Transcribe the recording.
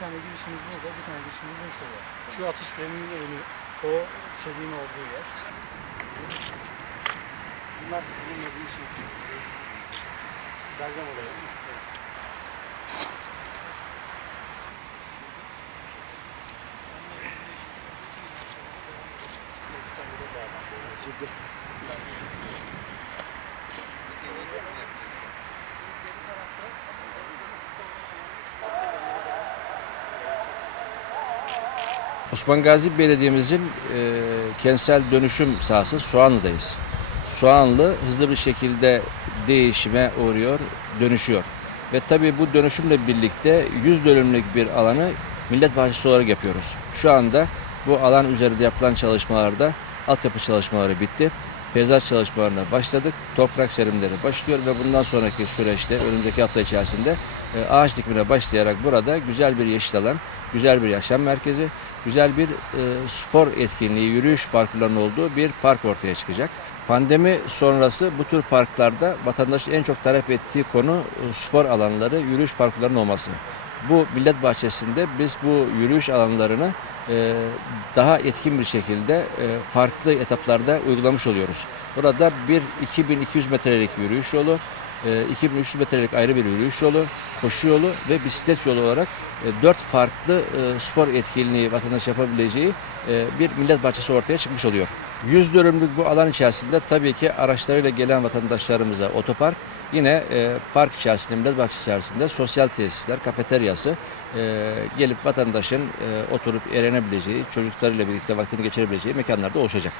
tane girişimiz burada, bir tane girişimiz de şurada. Şu atış greminin önü, o çeliğin olduğu yer. Bunlar silinmediği için. Bergam olayı. Osman Gazi Belediye'mizin e, kentsel dönüşüm sahası Soğanlı'dayız. Soğanlı hızlı bir şekilde değişime uğruyor, dönüşüyor. Ve tabii bu dönüşümle birlikte 100 dönümlük bir alanı millet bahçesi olarak yapıyoruz. Şu anda bu alan üzerinde yapılan çalışmalarda altyapı çalışmaları bitti. Peyzaj çalışmalarına başladık. Toprak serimleri başlıyor ve bundan sonraki süreçte önümüzdeki hafta içerisinde e, ağaç dikimine başlayarak burada güzel bir yeşil alan, güzel bir yaşam merkezi, güzel bir e, spor etkinliği, yürüyüş parkurlarının olduğu bir park ortaya çıkacak. Pandemi sonrası bu tür parklarda vatandaşın en çok talep ettiği konu e, spor alanları, yürüyüş parkurlarının olması. Bu millet bahçesinde biz bu yürüyüş alanlarını e, daha etkin bir şekilde e, farklı etaplarda uygulamış oluyoruz. Burada bir 2200 metrelik yürüyüş yolu, e, 2300 metrelik ayrı bir yürüyüş yolu, koşu yolu ve bisiklet yolu olarak e, dört farklı e, spor etkinliği vatandaş yapabileceği e, bir millet bahçesi ortaya çıkmış oluyor. 100 dönümlük bu alan içerisinde tabii ki araçlarıyla gelen vatandaşlarımıza otopark, yine e, park içerisinde, millet bahçesi içerisinde sosyal tesisler, kafeteryası e, gelip vatandaşın e, oturup eğlenebileceği, çocuklarıyla birlikte vaktini geçirebileceği mekanlarda oluşacak.